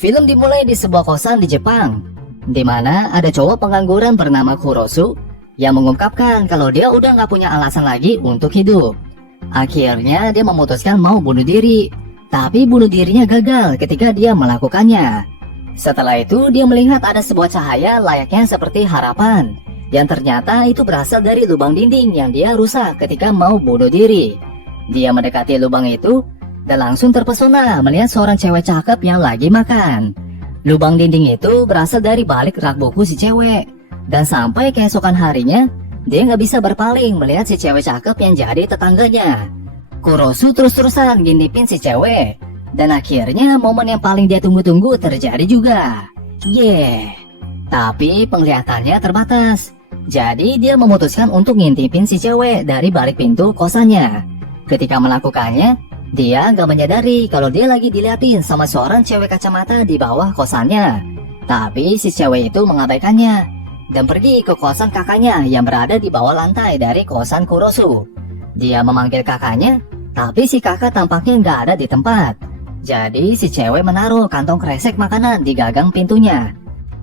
Film dimulai di sebuah kosan di Jepang, di mana ada cowok pengangguran bernama Kurosu yang mengungkapkan kalau dia udah nggak punya alasan lagi untuk hidup. Akhirnya dia memutuskan mau bunuh diri, tapi bunuh dirinya gagal ketika dia melakukannya. Setelah itu dia melihat ada sebuah cahaya layaknya seperti harapan, yang ternyata itu berasal dari lubang dinding yang dia rusak ketika mau bunuh diri. Dia mendekati lubang itu dan langsung terpesona melihat seorang cewek cakep yang lagi makan. Lubang dinding itu berasal dari balik rak buku si cewek. Dan sampai keesokan harinya, dia nggak bisa berpaling melihat si cewek cakep yang jadi tetangganya. Kurosu terus-terusan ngintipin si cewek. Dan akhirnya momen yang paling dia tunggu-tunggu terjadi juga. Tapi penglihatannya terbatas. Jadi dia memutuskan untuk ngintipin si cewek dari balik pintu kosannya. Ketika melakukannya, dia nggak menyadari kalau dia lagi diliatin sama seorang cewek kacamata di bawah kosannya. Tapi si cewek itu mengabaikannya dan pergi ke kosan kakaknya yang berada di bawah lantai dari kosan Kurosu. Dia memanggil kakaknya, tapi si kakak tampaknya nggak ada di tempat. Jadi si cewek menaruh kantong kresek makanan di gagang pintunya.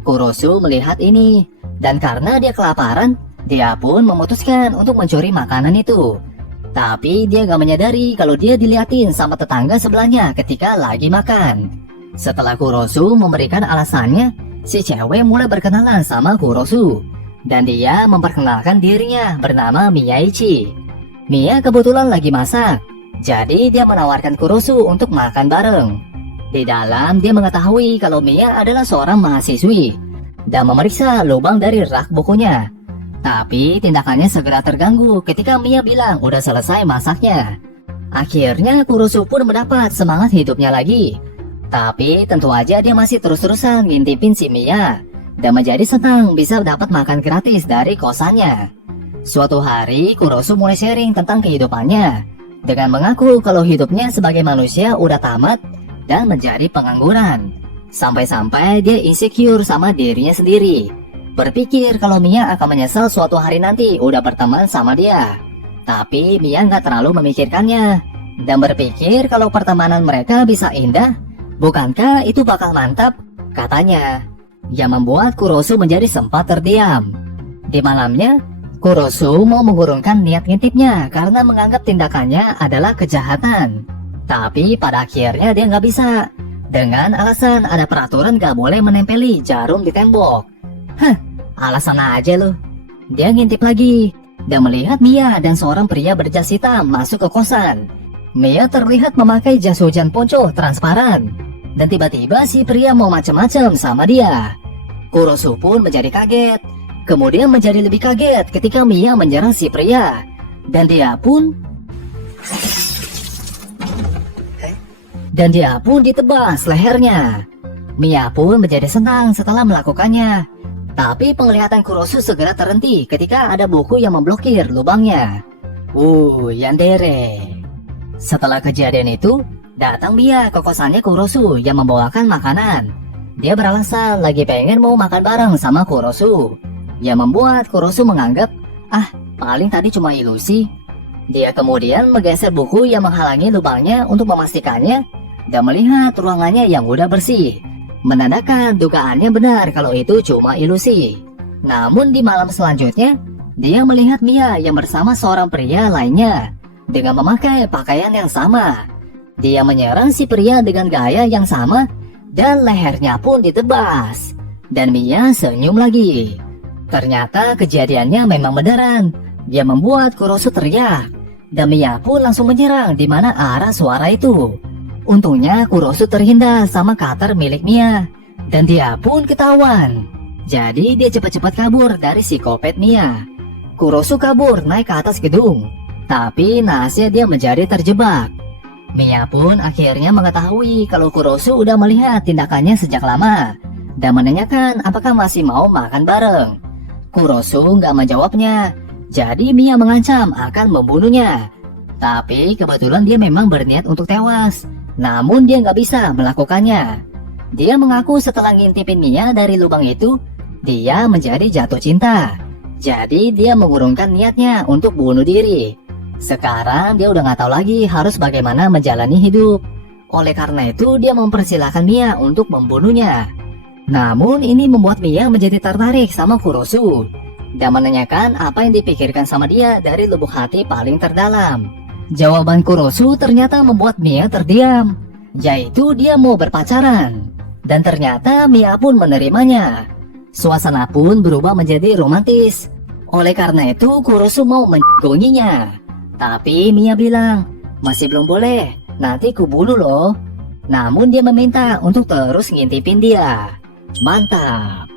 Kurosu melihat ini, dan karena dia kelaparan, dia pun memutuskan untuk mencuri makanan itu. Tapi dia gak menyadari kalau dia diliatin sama tetangga sebelahnya ketika lagi makan. Setelah Kurosu memberikan alasannya, si cewek mulai berkenalan sama Kurosu. Dan dia memperkenalkan dirinya bernama Miyaichi. Mia kebetulan lagi masak, jadi dia menawarkan Kurosu untuk makan bareng. Di dalam dia mengetahui kalau Mia adalah seorang mahasiswi dan memeriksa lubang dari rak bukunya. Tapi tindakannya segera terganggu ketika Mia bilang udah selesai masaknya. Akhirnya Kurosu pun mendapat semangat hidupnya lagi. Tapi tentu aja dia masih terus-terusan ngintipin si Mia dan menjadi senang bisa dapat makan gratis dari kosannya. Suatu hari Kurosu mulai sharing tentang kehidupannya dengan mengaku kalau hidupnya sebagai manusia udah tamat dan menjadi pengangguran. Sampai-sampai dia insecure sama dirinya sendiri, berpikir kalau Mia akan menyesal suatu hari nanti udah berteman sama dia. Tapi Mia nggak terlalu memikirkannya dan berpikir kalau pertemanan mereka bisa indah, bukankah itu bakal mantap, katanya. Yang membuat Kurosu menjadi sempat terdiam. Di malamnya, Kurosu mau mengurungkan niat ngintipnya karena menganggap tindakannya adalah kejahatan. Tapi pada akhirnya dia nggak bisa, dengan alasan ada peraturan gak boleh menempeli jarum di tembok. Alasan aja loh. Dia ngintip lagi dan melihat Mia dan seorang pria berjas hitam masuk ke kosan. Mia terlihat memakai jas hujan ponco transparan. Dan tiba-tiba si pria mau macam-macam sama dia. Kurosu pun menjadi kaget. Kemudian menjadi lebih kaget ketika Mia menyerang si pria. Dan dia pun ditebas lehernya. Mia pun menjadi senang setelah melakukannya. Tapi penglihatan Kurosu segera terhenti ketika ada buku yang memblokir lubangnya. Yandere. Setelah kejadian itu, datang Mia ke kosannya Kurosu yang membawakan makanan. Dia beralasan lagi pengen mau makan bareng sama Kurosu, yang membuat Kurosu menganggap, paling tadi cuma ilusi. Dia kemudian menggeser buku yang menghalangi lubangnya untuk memastikannya dan melihat ruangannya yang udah bersih, menandakan dugaannya benar kalau itu cuma ilusi. Namun di malam selanjutnya, dia melihat Mia yang bersama seorang pria lainnya dengan memakai pakaian yang sama. Dia menyerang si pria dengan gaya yang sama dan lehernya pun ditebas. Dan Mia senyum lagi. Ternyata kejadiannya memang beneran. Dia membuat Kurosu teriak dan Mia pun langsung menyerang di mana arah suara itu. Untungnya Kurosu terhindar sama cutter milik Mia dan dia pun ketahuan. Jadi dia cepat-cepat kabur dari psikopat Mia. Kurosu kabur naik ke atas gedung, tapi nasibnya dia menjadi terjebak. Mia pun akhirnya mengetahui kalau Kurosu udah melihat tindakannya sejak lama dan menanyakan apakah masih mau makan bareng. Kurosu nggak menjawabnya, jadi Mia mengancam akan membunuhnya. Tapi kebetulan dia memang berniat untuk tewas, namun dia nggak bisa melakukannya. Dia mengaku setelah ngintipin Mia dari lubang itu, dia menjadi jatuh cinta. Jadi dia mengurungkan niatnya untuk bunuh diri. Sekarang dia udah nggak tahu lagi harus bagaimana menjalani hidup. Oleh karena itu dia mempersilahkan Mia untuk membunuhnya. Namun ini membuat Mia menjadi tertarik sama Kurosu dan menanyakan apa yang dipikirkan sama dia dari lubuk hati paling terdalam. Jawaban Kurosu ternyata membuat Mia terdiam, yaitu dia mau berpacaran. Dan ternyata Mia pun menerimanya. Suasana pun berubah menjadi romantis. Oleh karena itu Kurosu mau menggoninya. Tapi Mia bilang, masih belum boleh, nanti kubunuh loh. Namun dia meminta untuk terus ngintipin dia. Mantap.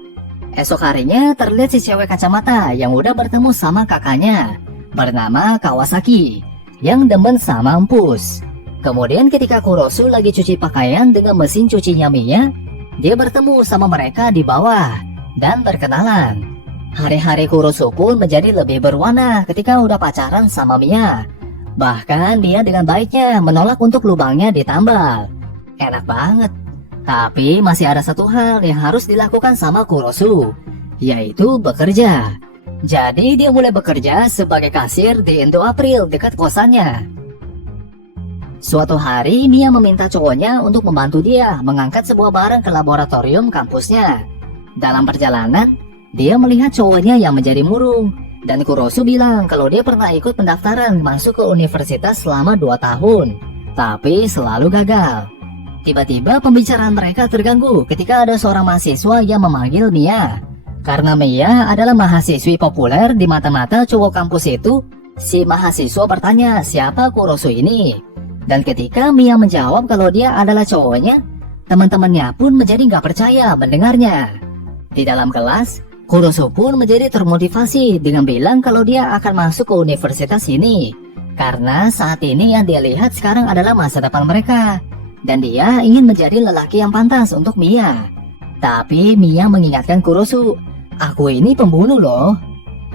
Esok harinya terlihat si cewek kacamata yang udah bertemu sama kakaknya bernama Kawasaki yang demen sama empus. Kemudian ketika Kurosu lagi cuci pakaian dengan mesin cucinya Mia, dia bertemu sama mereka di bawah dan berkenalan. Hari-hari Kurosu pun menjadi lebih berwarna ketika udah pacaran sama Mia. Bahkan Mia dengan baiknya menolak untuk lubangnya ditambal. Enak banget. Tapi masih ada satu hal yang harus dilakukan sama Kurosu, yaitu bekerja. Jadi dia mulai bekerja sebagai kasir di Indo April dekat kosannya. Suatu hari Mia meminta cowoknya untuk membantu dia mengangkat sebuah barang ke laboratorium kampusnya. Dalam perjalanan, dia melihat cowoknya yang menjadi murung. Dan Kurosu bilang kalau dia pernah ikut pendaftaran masuk ke universitas selama 2 tahun, tapi selalu gagal. Tiba-tiba pembicaraan mereka terganggu ketika ada seorang mahasiswa yang memanggil Mia. Karena Mia adalah mahasiswi populer di mata-mata cowok kampus itu, si mahasiswa bertanya siapa Kurosu ini. Dan ketika Mia menjawab kalau dia adalah cowoknya, teman-temannya pun menjadi nggak percaya mendengarnya. Di dalam kelas, Kurosu pun menjadi termotivasi dengan bilang kalau dia akan masuk ke universitas ini. Karena saat ini yang dia lihat sekarang adalah masa depan mereka. Dan dia ingin menjadi lelaki yang pantas untuk Mia. Tapi Mia mengingatkan Kurosu, aku ini pembunuh loh.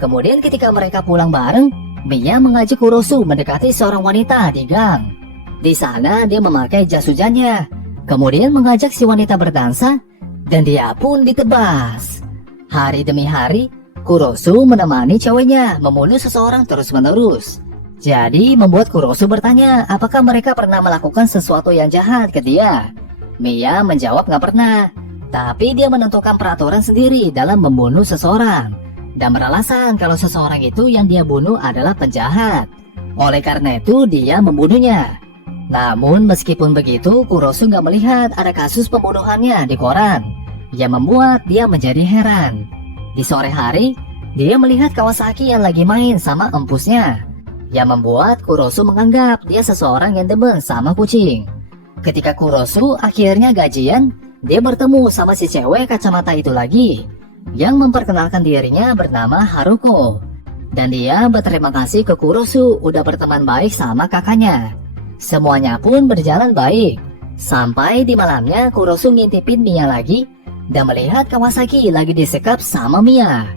Kemudian ketika mereka pulang bareng, Mia mengajak Kurosu mendekati seorang wanita di gang. Di sana dia memakai jas hujannya, kemudian mengajak si wanita berdansa, dan dia pun ditebas. Hari demi hari, Kurosu menemani ceweknya membunuh seseorang terus-menerus. Jadi membuat Kurosu bertanya apakah mereka pernah melakukan sesuatu yang jahat ke dia. Mia menjawab nggak pernah. Tapi dia menentukan peraturan sendiri dalam membunuh seseorang dan beralasan kalau seseorang itu yang dia bunuh adalah penjahat. Oleh karena itu dia membunuhnya. Namun meskipun begitu, Kurosu nggak melihat ada kasus pembunuhannya di koran, yang membuat dia menjadi heran. Di sore hari, dia melihat Kawasaki yang lagi main sama empusnya, yang membuat Kurosu menganggap dia seseorang yang demen sama kucing. Ketika Kurosu akhirnya gajian, dia bertemu sama si cewek kacamata itu lagi, yang memperkenalkan dirinya bernama Haruko. Dan dia berterima kasih ke Kurosu udah berteman baik sama kakaknya. Semuanya pun berjalan baik. Sampai di malamnya Kurosu ngintipin Mia lagi dan melihat Kawasaki lagi disekap sama Mia.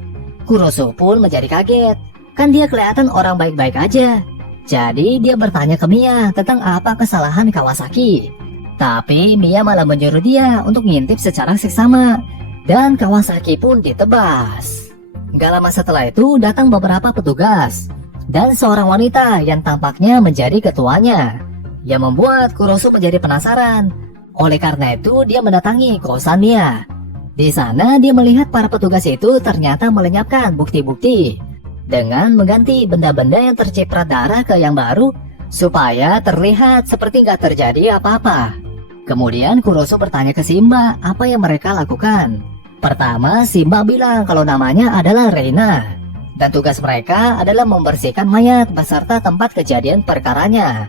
Kurosu pun menjadi kaget, kan dia kelihatan orang baik-baik aja. Jadi dia bertanya ke Mia tentang apa kesalahan Kawasaki. Tapi Mia malah menyuruh dia untuk ngintip secara seksama, dan Kawasaki pun ditebas. Gak lama setelah itu datang beberapa petugas dan seorang wanita yang tampaknya menjadi ketuanya, yang membuat Kurosu menjadi penasaran. Oleh karena itu dia mendatangi kosan Mia. Di sana dia melihat para petugas itu ternyata melenyapkan bukti-bukti dengan mengganti benda-benda yang terciprat darah ke yang baru supaya terlihat seperti gak terjadi apa-apa. Kemudian Kurosu bertanya ke Simba apa yang mereka lakukan. Pertama, Simba bilang kalau namanya adalah Reina, dan tugas mereka adalah membersihkan mayat beserta tempat kejadian perkaranya.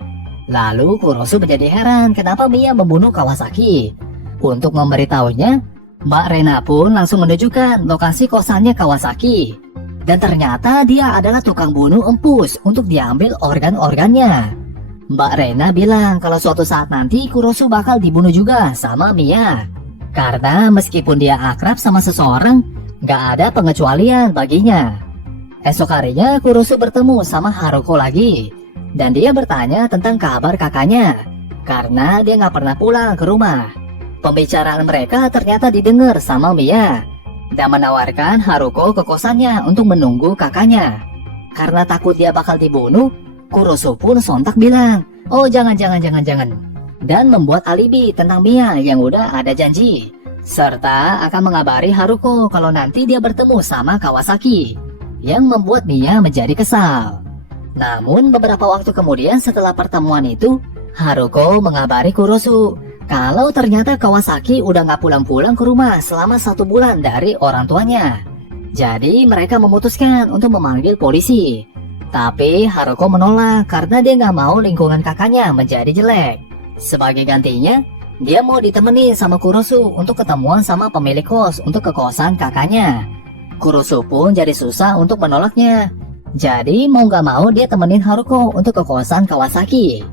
Lalu Kurosu menjadi heran kenapa Mia membunuh Kawasaki. Untuk memberitahunya, Mbak Reina pun langsung menunjukkan lokasi kosannya Kawasaki. Dan ternyata dia adalah tukang bunuh empus untuk diambil organ-organnya. Mbak Reina bilang kalau suatu saat nanti Kurosu bakal dibunuh juga sama Mia. Karena meskipun dia akrab sama seseorang, gak ada pengecualian baginya. Esok harinya Kurosu bertemu sama Haruko lagi. Dan dia bertanya tentang kabar kakaknya, karena dia gak pernah pulang ke rumah. Pembicaraan mereka ternyata didengar sama Mia, dan menawarkan Haruko ke kosannya untuk menunggu kakaknya. Karena takut dia bakal dibunuh, Kurosu pun sontak bilang, oh jangan. dan membuat alibi tentang Mia yang udah ada janji, serta akan mengabari Haruko kalau nanti dia bertemu sama Kawasaki, yang membuat Mia menjadi kesal. Namun beberapa waktu kemudian setelah pertemuan itu, Haruko mengabari Kurosu kalau ternyata Kawasaki udah gak pulang-pulang ke rumah selama 1 bulan dari orang tuanya. Jadi mereka memutuskan untuk memanggil polisi. Tapi Haruko menolak karena dia gak mau lingkungan kakaknya menjadi jelek. Sebagai gantinya, dia mau ditemani sama Kurosu untuk ketemuan sama pemilik kos untuk ke kosan kakaknya. Kurosu pun jadi susah untuk menolaknya. Jadi mau gak mau dia temenin Haruko untuk ke kosan Kawasaki.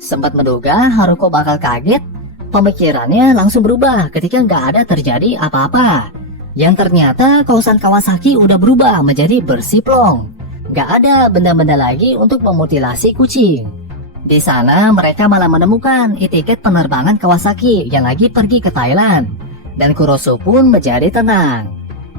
Sempat menduga Haruko bakal kaget, pemikirannya langsung berubah ketika nggak ada terjadi apa-apa. Yang ternyata kosan Kawasaki udah berubah menjadi bersih plong. Nggak ada benda-benda lagi untuk memutilasi kucing. Di sana mereka malah menemukan tiket penerbangan Kawasaki yang lagi pergi ke Thailand. Dan Kurosu pun menjadi tenang.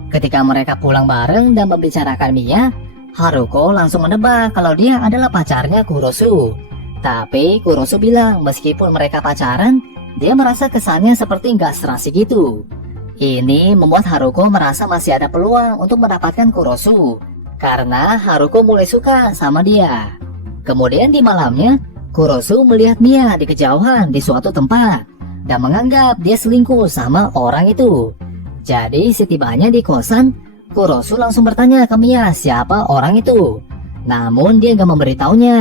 Ketika mereka pulang bareng dan membicarakan Mia, Haruko langsung menebak kalau dia adalah pacarnya Kurosu. Tapi Kurosu bilang meskipun mereka pacaran, dia merasa kesannya seperti nggak serasi gitu. Ini membuat Haruko merasa masih ada peluang untuk mendapatkan Kurosu, karena Haruko mulai suka sama dia. Kemudian di malamnya, Kurosu melihat Mia di kejauhan di suatu tempat, dan menganggap dia selingkuh sama orang itu. Jadi setibanya di kosan, Kurosu langsung bertanya ke Mia siapa orang itu. Namun dia nggak memberitahunya,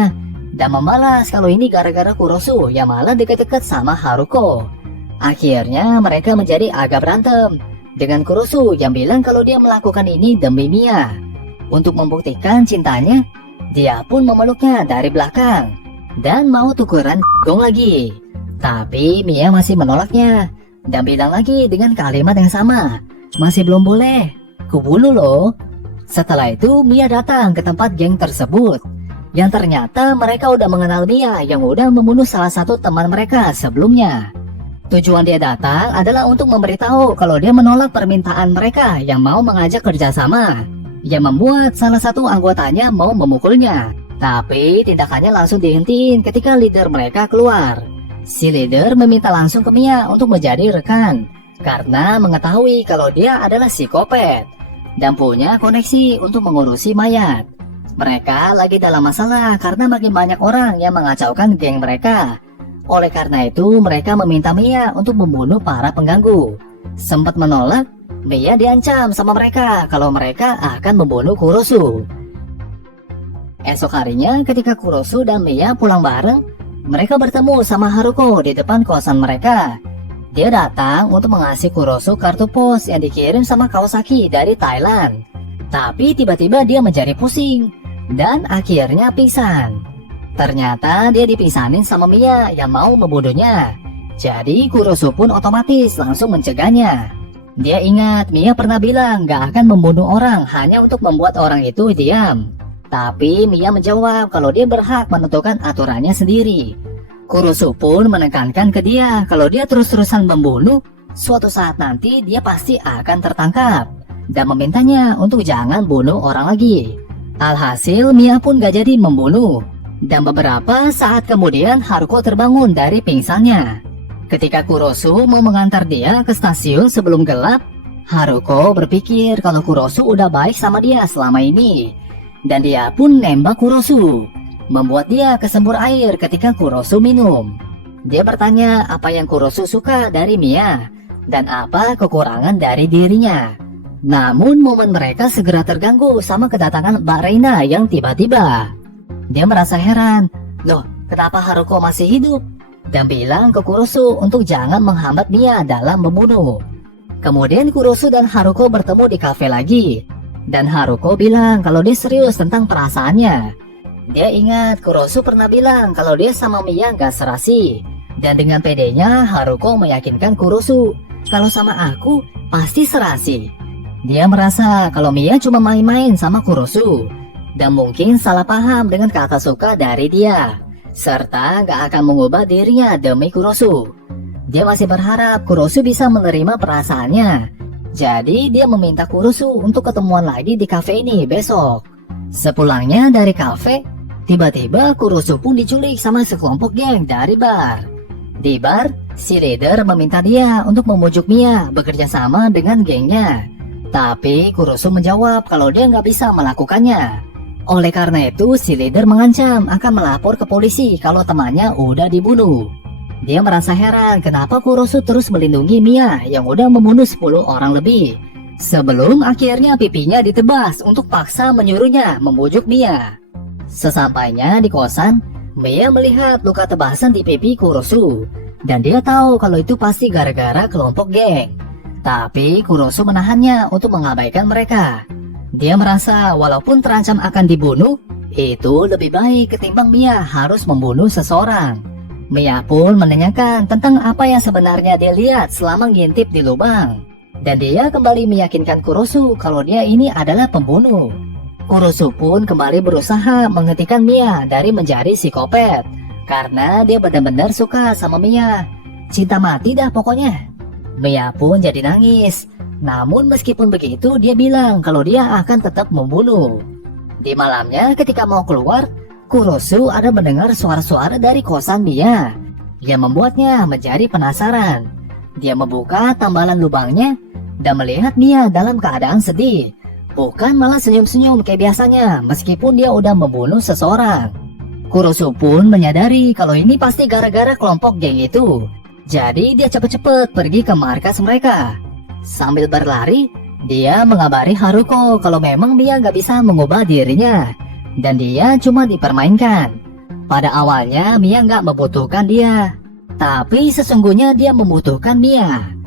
dan membalas kalau ini gara-gara Kurosu yang malah deket-deket sama Haruko. Akhirnya mereka menjadi agak berantem, dengan Kurosu yang bilang kalau dia melakukan ini demi Mia. Untuk membuktikan cintanya, dia pun memeluknya dari belakang dan mau tukeran gong lagi. Tapi Mia masih menolaknya dan bilang lagi dengan kalimat yang sama, masih belum boleh, kubunuh loh. Setelah itu Mia datang ke tempat geng tersebut, yang ternyata mereka udah mengenal Mia yang udah membunuh salah satu teman mereka sebelumnya. Tujuan dia datang adalah untuk memberitahu kalau dia menolak permintaan mereka yang mau mengajak kerjasama, yang membuat salah satu anggotanya mau memukulnya. Tapi tindakannya langsung dihentiin ketika leader mereka keluar. Si leader meminta langsung ke Mia untuk menjadi rekan, karena mengetahui kalau dia adalah psikopat dan punya koneksi untuk mengurusi mayat. Mereka lagi dalam masalah karena makin banyak orang yang mengacaukan geng mereka. Oleh karena itu mereka meminta Mia untuk membunuh para pengganggu. Sempat menolak, Mia diancam sama mereka kalau mereka akan membunuh Kurosu. Esok harinya ketika Kurosu dan Mia pulang bareng, mereka bertemu sama Haruko di depan kosan mereka. Dia datang untuk mengasih Kurosu kartu pos yang dikirim sama Kawasaki dari Thailand. Tapi tiba-tiba dia menjadi pusing dan akhirnya pingsan. Ternyata dia dipisahin sama Mia yang mau membunuhnya. Jadi Kurosu pun otomatis langsung mencegahnya. Dia ingat Mia pernah bilang gak akan membunuh orang hanya untuk membuat orang itu diam. Tapi Mia menjawab kalau dia berhak menentukan aturannya sendiri. Kurosu pun menekankan ke dia kalau dia terus-terusan membunuh, suatu saat nanti dia pasti akan tertangkap, dan memintanya untuk jangan bunuh orang lagi. Alhasil Mia pun gak jadi membunuh. Dan beberapa saat kemudian Haruko terbangun dari pingsannya. Ketika Kurosu mau mengantar dia ke stasiun sebelum gelap, Haruko berpikir kalau Kurosu udah baik sama dia selama ini. Dan dia pun nembak Kurosu, membuat dia kesembur air ketika Kurosu minum. Dia bertanya apa yang Kurosu suka dari Mia, dan apa kekurangan dari dirinya. Namun momen mereka segera terganggu sama kedatangan Mbak Reina yang tiba-tiba. Dia merasa heran, loh kenapa Haruko masih hidup? Dan bilang ke Kurosu untuk jangan menghambat Mia dalam membunuh. Kemudian Kurosu dan Haruko bertemu di kafe lagi. Dan Haruko bilang kalau dia serius tentang perasaannya. Dia ingat Kurosu pernah bilang kalau dia sama Mia gak serasi. Dan dengan pedenya Haruko meyakinkan Kurosu kalau sama aku pasti serasi. Dia merasa kalau Mia cuma main-main sama Kurosu, dan mungkin salah paham dengan kata suka dari dia, serta gak akan mengubah dirinya demi Kurosu. Dia masih berharap Kurosu bisa menerima perasaannya. Jadi dia meminta Kurosu untuk ketemuan lagi di kafe ini besok. Sepulangnya dari kafe, tiba-tiba Kurosu pun diculik sama sekelompok geng dari bar. Di bar, si leader meminta dia untuk memujuk Mia bekerja sama dengan gengnya. Tapi Kurosu menjawab kalau dia nggak bisa melakukannya. Oleh karena itu, si leader mengancam akan melapor ke polisi kalau temannya udah dibunuh. Dia merasa heran kenapa Kurosu terus melindungi Mia yang udah membunuh 10 orang lebih. Sebelum akhirnya pipinya ditebas untuk paksa menyuruhnya memujuk Mia. Sesampainya di kosan, Mia melihat luka tebasan di pipi Kurosu. Dan dia tahu kalau itu pasti gara-gara kelompok geng. Tapi Kurosu menahannya untuk mengabaikan mereka. Dia merasa walaupun terancam akan dibunuh, itu lebih baik ketimbang Mia harus membunuh seseorang. Mia pun menanyakan tentang apa yang sebenarnya dia lihat selama ngintip di lubang. Dan dia kembali meyakinkan Kurosu kalau dia ini adalah pembunuh. Kurosu pun kembali berusaha menghentikan Mia dari menjadi psikopat. Karena dia benar-benar suka sama Mia. Cinta mati dah pokoknya. Mia pun jadi nangis. Namun meskipun begitu, dia bilang kalau dia akan tetap membunuh. Di malamnya ketika mau keluar, Kurosu ada mendengar suara-suara dari kosan Mia yang membuatnya menjadi penasaran. Dia membuka tambalan lubangnya dan melihat Mia dalam keadaan sedih. Bukan malah senyum-senyum kayak biasanya meskipun dia udah membunuh seseorang. Kurosu pun menyadari kalau ini pasti gara-gara kelompok geng itu. Jadi dia cepet-cepet pergi ke markas mereka. Sambil berlari, dia mengabari Haruko kalau memang Mia gak bisa mengubah dirinya dan dia cuma dipermainkan. Pada awalnya Mia gak membutuhkan dia, tapi sesungguhnya dia membutuhkan Mia.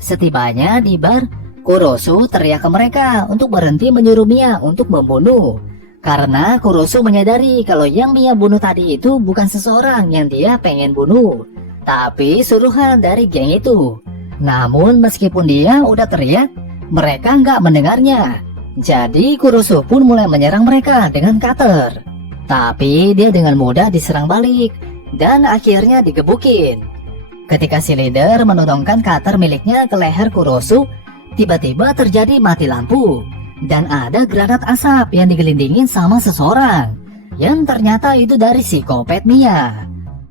Setibanya di bar, Kurosu teriak ke mereka untuk berhenti menyuruh Mia untuk membunuh. Karena Kurosu menyadari kalau yang Mia bunuh tadi itu bukan seseorang yang dia pengen bunuh, tapi suruhan dari geng itu. Namun meskipun dia udah teriak, mereka nggak mendengarnya. Jadi Kurosu pun mulai menyerang mereka dengan cutter. Tapi dia dengan mudah diserang balik dan akhirnya digebukin. Ketika si leader menodongkan cutter miliknya ke leher Kurosu, tiba-tiba terjadi mati lampu. Dan ada granat asap yang digelindingin sama seseorang. Yang ternyata itu dari psikopat Mia.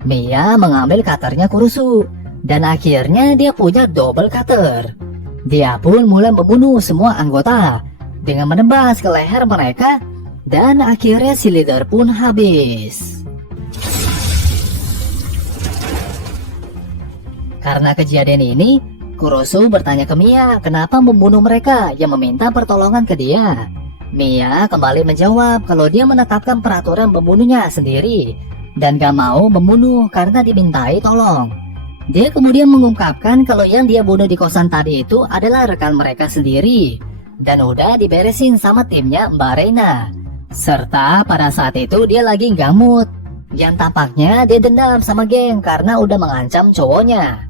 Mia mengambil cutternya Kurosu. Dan akhirnya dia punya double cutter. Dia pun mulai membunuh semua anggota dengan menembas ke leher mereka. Dan akhirnya si leader pun habis. Karena kejadian ini, Kurosu bertanya ke Mia kenapa membunuh mereka yang meminta pertolongan ke dia. Mia kembali menjawab kalau dia menetapkan peraturan membunuhnya sendiri dan gak mau membunuh karena dimintai tolong. Dia kemudian mengungkapkan kalau yang dia bunuh di kosan tadi itu adalah rekan mereka sendiri dan udah diberesin sama timnya Mbak Reina. Serta pada saat itu dia lagi gamut, yang tampaknya dia dendam sama geng karena udah mengancam cowoknya.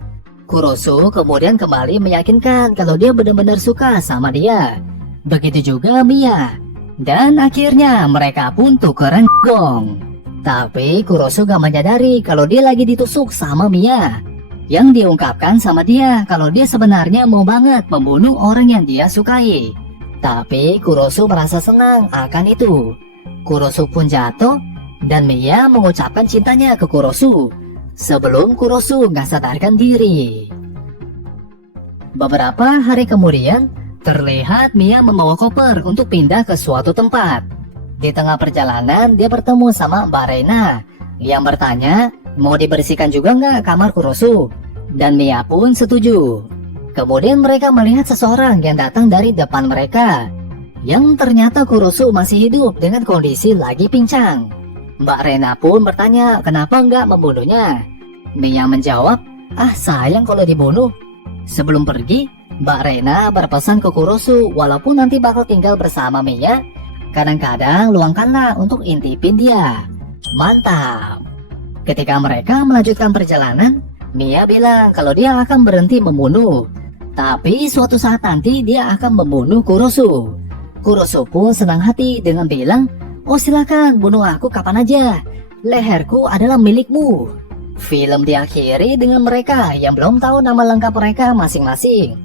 Kurosu kemudian kembali meyakinkan kalau dia benar-benar suka sama dia. Begitu juga Mia. Dan akhirnya mereka pun tukeran gong. Tapi Kurosu gak menyadari kalau dia lagi ditusuk sama Mia. Yang diungkapkan sama dia kalau dia sebenarnya mau banget membunuh orang yang dia sukai. Tapi Kurosu merasa senang akan itu. Kurosu pun jatuh dan Mia mengucapkan cintanya ke Kurosu sebelum Kurosu gak sadarkan diri. Beberapa hari kemudian, terlihat Mia membawa koper untuk pindah ke suatu tempat. Di tengah perjalanan, dia bertemu sama Mbak Reina yang bertanya mau dibersihkan juga nggak kamar Kurosu. Dan Mia pun setuju. Kemudian mereka melihat seseorang yang datang dari depan mereka, yang ternyata Kurosu masih hidup dengan kondisi lagi pincang. Mbak Reina pun bertanya kenapa nggak membunuhnya. Mia menjawab, sayang kalau dibunuh. Sebelum pergi, Mbak Reina berpesan ke Kurosu walaupun nanti bakal tinggal bersama Mia, kadang-kadang luangkanlah untuk intipin dia. Mantap. Ketika mereka melanjutkan perjalanan, Mia bilang kalau dia akan berhenti membunuh, tapi suatu saat nanti dia akan membunuh Kurosu. Kurosu pun senang hati dengan bilang, silakan bunuh aku kapan aja, leherku adalah milikmu. Film diakhiri dengan mereka yang belum tahu nama lengkap mereka masing-masing.